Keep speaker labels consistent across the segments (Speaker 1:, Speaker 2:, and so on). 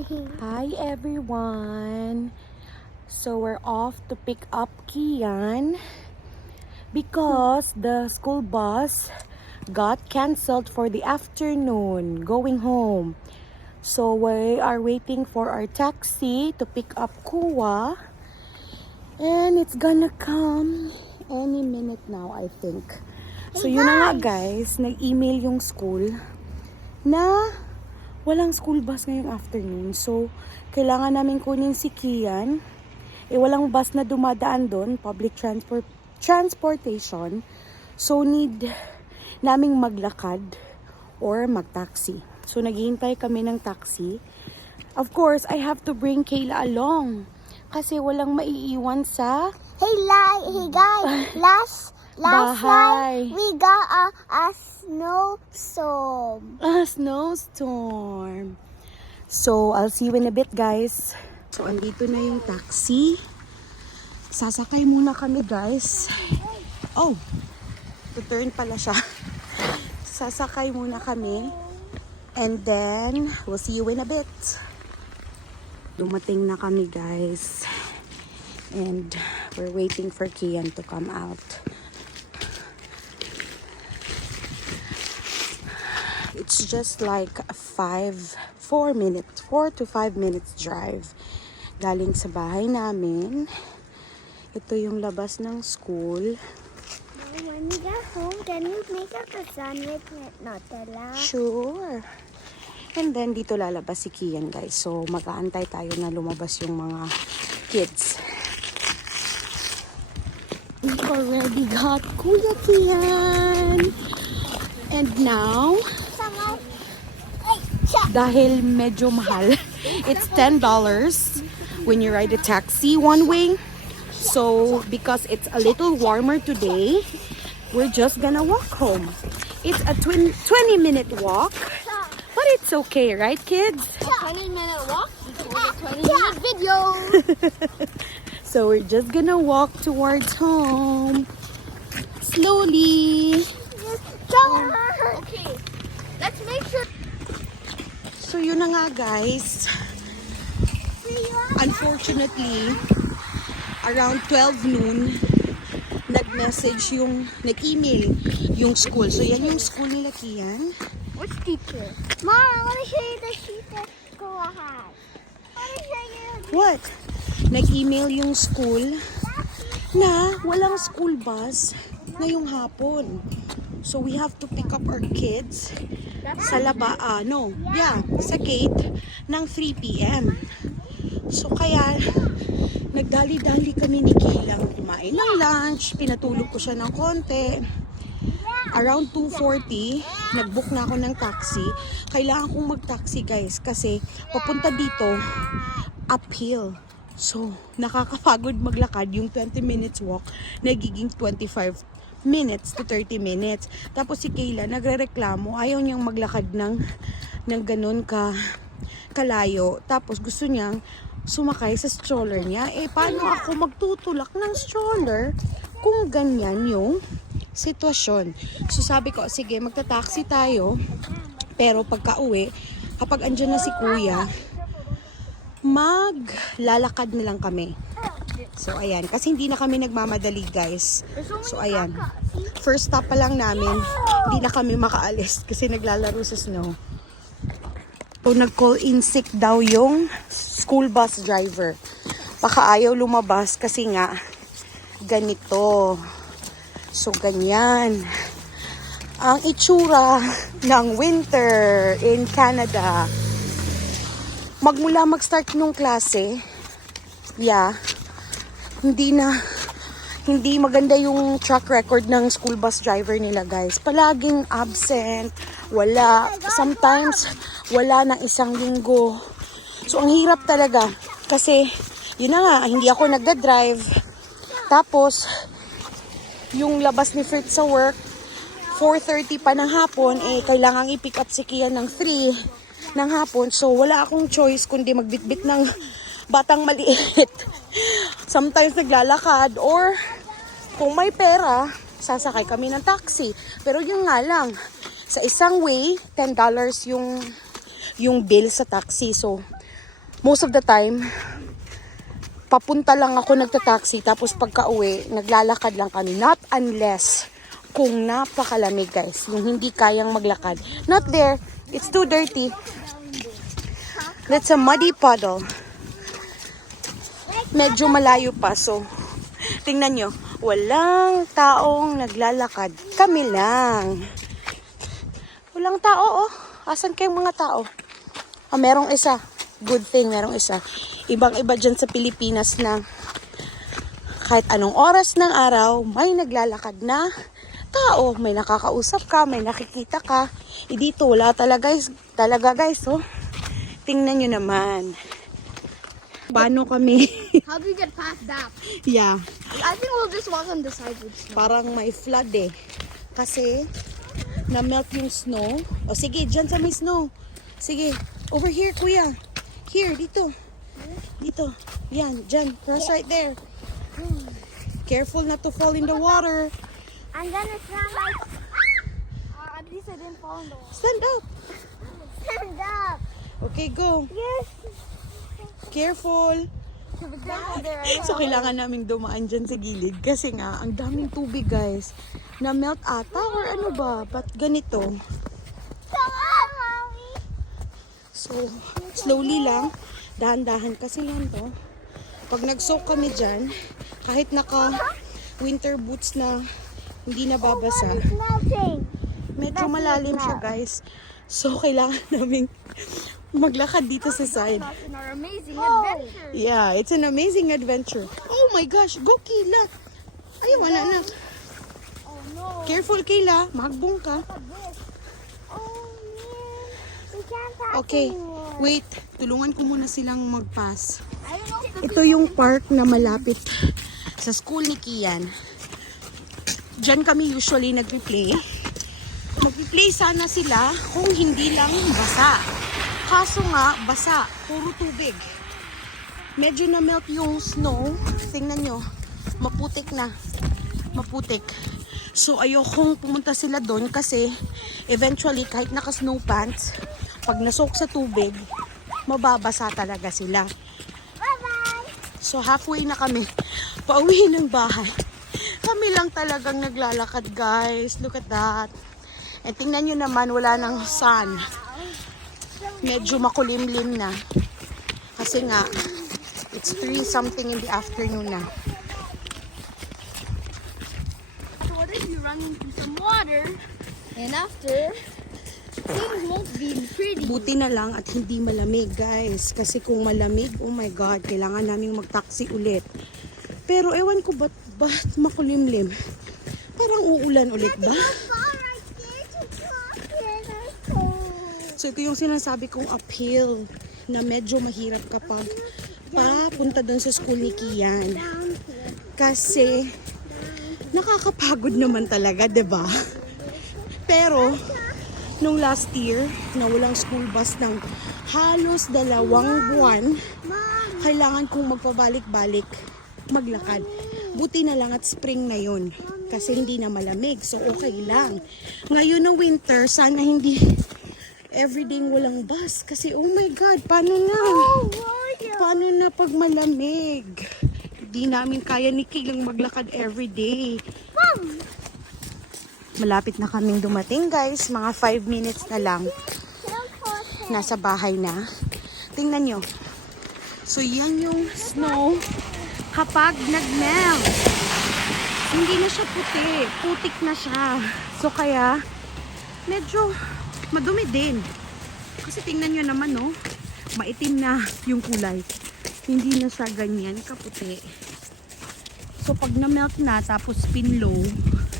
Speaker 1: Hi everyone! So we're off to pick up Kian because the school bus got cancelled for the afternoon going home. So we are waiting for our taxi to pick up Kuwa and it's gonna come any minute now I think. So
Speaker 2: Hey,
Speaker 1: yun na nga
Speaker 2: guys!
Speaker 1: guys, nag-email yung school na walang school bus ngayong afternoon. So, kailangan namin kunin si Kian. Eh, walang bus na dumadaan doon, public transport transportation. So, need naming maglakad or magtaxi. So, naghihintay kami ng taxi. Of course, I have to bring Kayla along. Kasi walang maiiwan sa
Speaker 2: Hey, la- hey guys, last last
Speaker 1: Bahay.
Speaker 2: night we got a, a snowstorm.
Speaker 1: A snowstorm. So, I'll see you in a bit, guys. So, andito na yung taxi. Sasakay muna kami, guys. Oh, to turn pala siya. Sasakay muna kami. And then, we'll see you in a bit. Dumating na kami, guys. And we're waiting for Kian to come out. It's just like a five, four minutes, four to five minutes drive. Galing sa bahay namin. Ito yung labas ng school.
Speaker 2: When we get home, can you make us a sandwich with Nutella?
Speaker 1: Sure. And then dito lalabas si Kian guys. So mag-aantay tayo na lumabas yung mga kids. We already got Kuya Kian. And now. Dahil medyo mahal, it's $10 when you ride a taxi one way. So, because it's a little warmer today, we're just gonna walk home. It's a twin- 20 minute walk, but it's okay, right, kids?
Speaker 2: 20 minute walk, 20 minute video.
Speaker 1: So, we're just gonna walk towards home slowly.
Speaker 2: Okay, let's make sure.
Speaker 1: So, yun na nga, guys. Unfortunately, around 12 noon, nag-message yung, nag-email yung school. So, yan yung school nila, Kian.
Speaker 2: Which teacher? Mom, I want to show you the sheet that school has.
Speaker 1: What? Nag-email yung school na walang school bus ngayong hapon. So, we have to pick up our kids sa laba, ah, no, yeah, sa gate ng 3 p.m. So, kaya, nagdali-dali kami ni Kilang kumain ng lunch, pinatulog ko siya ng konti. Around 2.40, nag-book na ako ng taxi. Kailangan kong mag-taxi guys kasi papunta dito, uphill. So, nakakapagod maglakad yung 20 minutes walk, nagiging 25 minutes to 30 minutes. Tapos si Kayla nagrereklamo, ayaw niyang maglakad ng ng ganun ka kalayo. Tapos gusto niyang sumakay sa stroller niya. Eh, paano ako magtutulak ng stroller kung ganyan yung sitwasyon? So, sabi ko, sige, magta-taxi tayo. Pero pagka uwi, kapag andyan na si kuya, maglalakad na lang kami. So, ayan. Kasi hindi na kami nagmamadali, guys. So, ayan. First stop pa lang namin, hindi na kami makaalis kasi naglalaro sa snow. So, nag-call in sick daw yung school bus driver. Baka ayaw lumabas kasi nga ganito. So, ganyan. Ang itsura ng winter in Canada. Magmula mag-start nung klase, yeah, hindi na hindi maganda yung track record ng school bus driver nila guys. Palaging absent, wala, sometimes wala ng isang linggo. So ang hirap talaga kasi yun na nga, hindi ako nagda-drive. Tapos yung labas ni Fritz sa work 4.30 pa ng hapon, eh, kailangan i-pick up si Kian ng 3 ng hapon. So, wala akong choice kundi magbitbit ng batang maliit. Sometimes naglalakad or kung may pera, sasakay kami ng taxi. Pero yun nga lang, sa isang way, $10 yung yung bill sa taxi. So, most of the time, papunta lang ako nagta-taxi tapos pagka uwi, naglalakad lang kami. Not unless kung napakalamig guys, yung hindi kayang maglakad. Not there, it's too dirty. That's a muddy puddle. Medyo malayo pa, so tingnan nyo, walang taong naglalakad. Kami lang. Walang tao, oh. Asan kayong mga tao? Ah, merong isa. Good thing, merong isa. Ibang-iba dyan sa Pilipinas na kahit anong oras ng araw, may naglalakad na tao. May nakakausap ka, may nakikita ka. E dito, wala talaga guys. Talaga guys, oh. Tingnan nyo naman. Paano kami?
Speaker 2: How do you get past that?
Speaker 1: yeah.
Speaker 2: I think we'll just walk on the side with snow.
Speaker 1: Parang may flood eh. Kasi, na-melt yung snow. O sige, dyan sa may snow. Sige, over here kuya. Here, dito. Dito. Yan, dyan. Cross right there. Careful not to fall in the water.
Speaker 2: I'm gonna stand like. Uh, at least I didn't fall in the water.
Speaker 1: Stand up.
Speaker 2: Stand up.
Speaker 1: Okay, go.
Speaker 2: Yes.
Speaker 1: Careful. So, kailangan naming dumaan dyan sa gilid. Kasi nga, ang daming tubig, guys. Na-melt ata or ano ba? Ba't ganito? So, slowly lang. Dahan-dahan kasi lang to. Pag nag-soak kami dyan, kahit naka winter boots na hindi nababasa, medyo malalim siya guys. So, kailangan namin maglakad dito sa side.
Speaker 2: Amazing adventure.
Speaker 1: Yeah, it's an amazing adventure. Oh my gosh, go Kayla! Ay, wala na.
Speaker 2: Oh no.
Speaker 1: Careful Kayla, magbong ka.
Speaker 2: Oh
Speaker 1: Okay, wait. Tulungan ko muna silang mag-pass. Ito yung park na malapit sa school ni Kian. Diyan kami usually nagpi-play. Magpi-play sana sila kung hindi lang basa. Kaso nga, basa. Puro tubig. Medyo na-melt yung snow. Tingnan nyo. Maputik na. Maputik. So, ayokong pumunta sila doon kasi eventually, kahit naka-snow pants, pag nasok sa tubig, mababasa talaga sila.
Speaker 2: Bye-bye.
Speaker 1: So halfway na kami. Pauwi ng bahay. Kami lang talagang naglalakad guys. Look at that. And tingnan nyo naman wala ng sun. Medyo makulimlim na. Kasi nga, it's 3 something in the afternoon na.
Speaker 2: So what if you run into some water and after things won't be pretty.
Speaker 1: Buti na lang at hindi malamig guys. Kasi kung malamig, oh my god, kailangan naming mag-taxi ulit. Pero ewan ko ba't, ba't makulimlim? Parang uulan ulit ba? So ito yung sinasabi kong uphill na medyo mahirap kapag papunta doon sa school ni Kian. Kasi nakakapagod naman talaga, 'di ba? Pero nung last year na walang school bus ng halos dalawang buwan, kailangan kong magpabalik-balik maglakad. Buti na lang at spring na yun. Kasi hindi na malamig. So, okay lang. Ngayon na winter, sana hindi everyday walang bus. Kasi, oh my God, paano na? Paano na pag malamig? Hindi namin kaya ni Kilang maglakad everyday. Malapit na kaming dumating, guys. Mga 5 minutes na lang. Nasa bahay na. Tingnan nyo. So, yan yung snow kapag nag-melt. Hindi na siya puti. Putik na siya. So, kaya, medyo madumi din. Kasi tingnan nyo naman, no? Maitim na yung kulay. Hindi na siya ganyan kaputi. So, pag na-melt na, tapos spin low,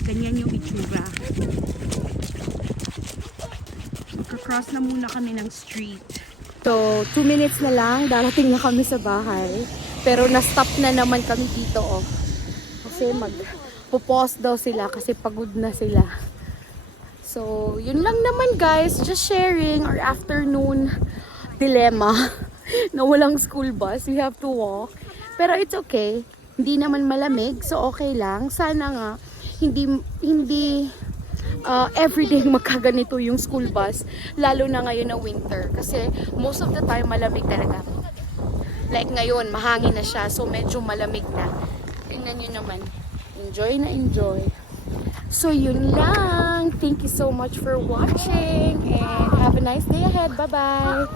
Speaker 1: ganyan yung itsura. Magka-cross na muna kami ng street. So, two minutes na lang, darating na kami sa bahay. Pero na-stop na naman kami dito, oh. Kasi mag pupos daw sila kasi pagod na sila. So, yun lang naman guys. Just sharing our afternoon dilemma na walang school bus. We have to walk. Pero it's okay. Hindi naman malamig. So, okay lang. Sana nga, hindi, hindi uh, everyday magkaganito yung school bus. Lalo na ngayon na winter. Kasi most of the time malamig talaga. Like ngayon, mahangin na siya. So, medyo malamig na. Tingnan nyo naman. Enjoy na enjoy. So, yun lang. Thank you so much for watching. And have a nice day ahead. Bye-bye.